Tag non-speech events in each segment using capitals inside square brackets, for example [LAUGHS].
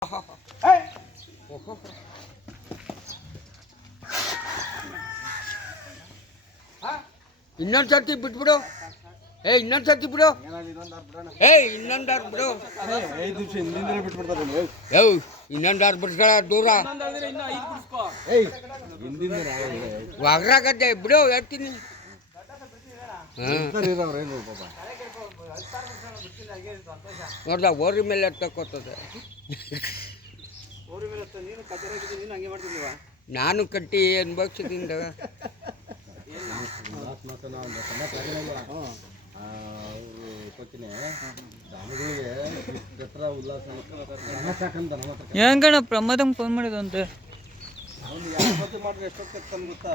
[LAUGHS] ಇನ್ನೊಂದು ಸರ್ತಿ ಬಿಟ್ಬಿಡು. ಏ ಇನ್ನೊಂದು ಸರ್ತಿ ಬಿಡು. ಏ ಇನ್ನೊಂದಾರು ಬಿಡು. ಐದು ನಿಮಿಷ ಹಿಂದಿಂದ ಬಿಟ್ಬಿಡ್ತಾರೆ ಯೋ ಇನ್ನೊಂದಾರು ಬಿಡ್ಸ್ಕೊಳ ದೂರ. ಏಯ್ ಹಿಂದಿಂದ ಒಗ್ರಾಗತ್ತೆ ಬಿಡು ಹೇಳ್ತೀನಿ. ಹಾಂ ನೋಡ್ದ ಓರಿ ಮೇಲೆ ತಕ್ಕೋತದೆ ನೀನು ಕಚರಾಗಿದ್ದು ನೀನು ಹಂಗೆ ಮಾಡ್ತಿದ್ದೀವ ನಾನು ಕಟ್ಟಿ ಅನ್ಭವಿಸಿದಿಂದ ಹೆಂಗಣ ಪ್ರಮೋದಂಗೆ ಫೋನ್ ಮಾಡಿದಂತೆ ಗೊತ್ತಾ?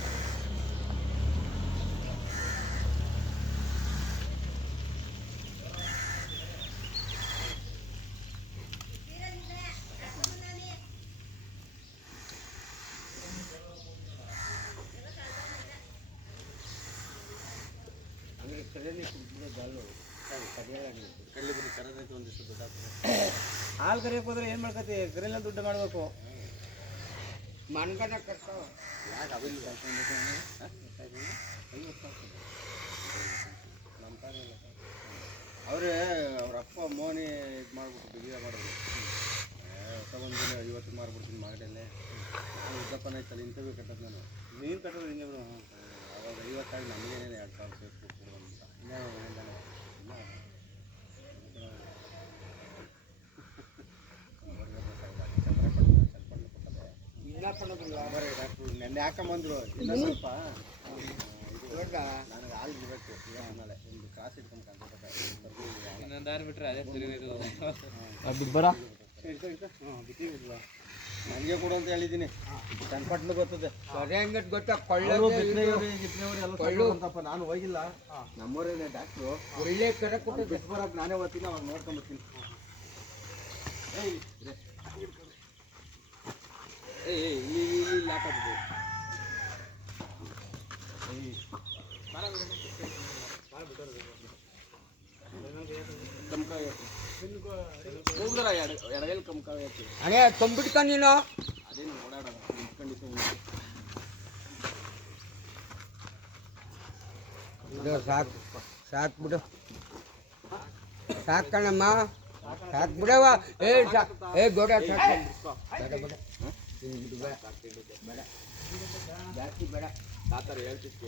ಹಾಲು ಕರಿಯಕ್ಕೆ ಹೋದ್ರೆ ಏನು ಮಾಡ್ಕತಿ? ಕರಿಲ್ಲ ದುಡ್ಡು ಮಾಡಬೇಕು. ಮನ್ಗನ ಕರ್ಕೊ. ಅವರೇ ಅವ್ರ ಅಪ್ಪ ಮೋನಿ ಇದು ಮಾಡ್ಬಿಟ್ಟು ಬಿಗಿಯ ಮಾಡಿದ್ರು ತಗೊಂಡ್ಬಿಟ್ಟು ಐವತ್ತು ಮಾರ್ಬಿಡ್ತೀನಿ ಮಾಗಡಲ್ಲೇ. ಉದ್ದಪ್ಪನ ಐತಲ್ಲ ಇಂಥವೇ ಕಟ್ಟೋದು ನಾನು. ನೀನು ಕಟ್ಟೋದು ಹಿಂಗೆ ಬಿಡು. ಅವಾಗ ಐವತ್ತಾಗಿ ನಮಗೇನೇ ಎರಡು ಸಾವಿರ ಸೇರಿಸ್ಬಿಟ್ಟು [LAUGHS] ಇನ್ನೇನು ಏನಿಲ್ಲ. ಇಲ್ಲ. ಇನ್ನ ಕೊಡೋದಿಲ್ಲ ಬರೀ ಡಾಕ್ಟ್ರು ನೆನ್ನೆ ಹಾಕೊಂಬಂದ್ರು ಇಲ್ಲ ಸ್ವಲ್ಪ ಇದು ನೋಡ್ದ ನನಗೆ ಹಾಲು ಬಿಟ್ಟರೆ ಅದೇ ಆಮೇಲೆ ಒಂದು ಕಾಸು ಇಟ್ಕೊಂಡು ನನಗೆ ಕೊಡು ಅಂತ ಹೇಳಿದ್ದೀನಿ ಚನ್ನಪಟ್ಟಣ ಬರ್ತದೆ. ಸರಿ ಹಂಗಟ್ ಗೊತ್ತಾ? ಕೊಳ್ಳೆ ಅವರು ಬಿತ್ತನೆಯವ್ರು, ಎಲ್ಲ ತಗೊಂಡ್ಬಂತಪ್ಪ. ನಾನು ಹೋಗಿಲ್ಲ. ನಮ್ಮೂರೇನೆ ಡಾಕ್ಟ್ರು. ಒಳ್ಳೆ ಕರೆ ಕೊಟ್ಟು ಬಿಟ್ಟು ಬರೋಕೆ ನಾನೇ ಓದ್ತೀನಿ ಅವಾಗ ನೋಡ್ಕೊಂಡ್ಬರ್ತೀನಿ ಏಯ್ ಏ ಏಯ್ ಏಯ್, ಇಲ್ಲಿ ಇಲ್ಲಿ ಇಲ್ಲಿ ಹಾಕೋದು ಕಮ್ಕಾಯಿ ಅಣೆ ತಂಬಿಟ್ಕ ನೀನು ಅದೇನು ಓಡಾಡೋದು ನಿಂತ್ಕೊಂಡಿದ್ದು ಬಿಡು ಸಾಕು ಸಾಕು ಬಿಡು ಸಾಕು ಕಣಮ್ಮ ಸಾಕು ಬಿಡವ ಏ ಸಾ ಏ ಗೋಡ ಸಾಕು ಬೇಡ ಬೇಡ ಹ್ಮ್? ತಿಂದ್ಬಿಡು ಬೇಡ ಬೇಡ ಜಾಸ್ತಿ ಬೇಡ ಆ ಥರ ಹೇಳ್ತಿತ್ತು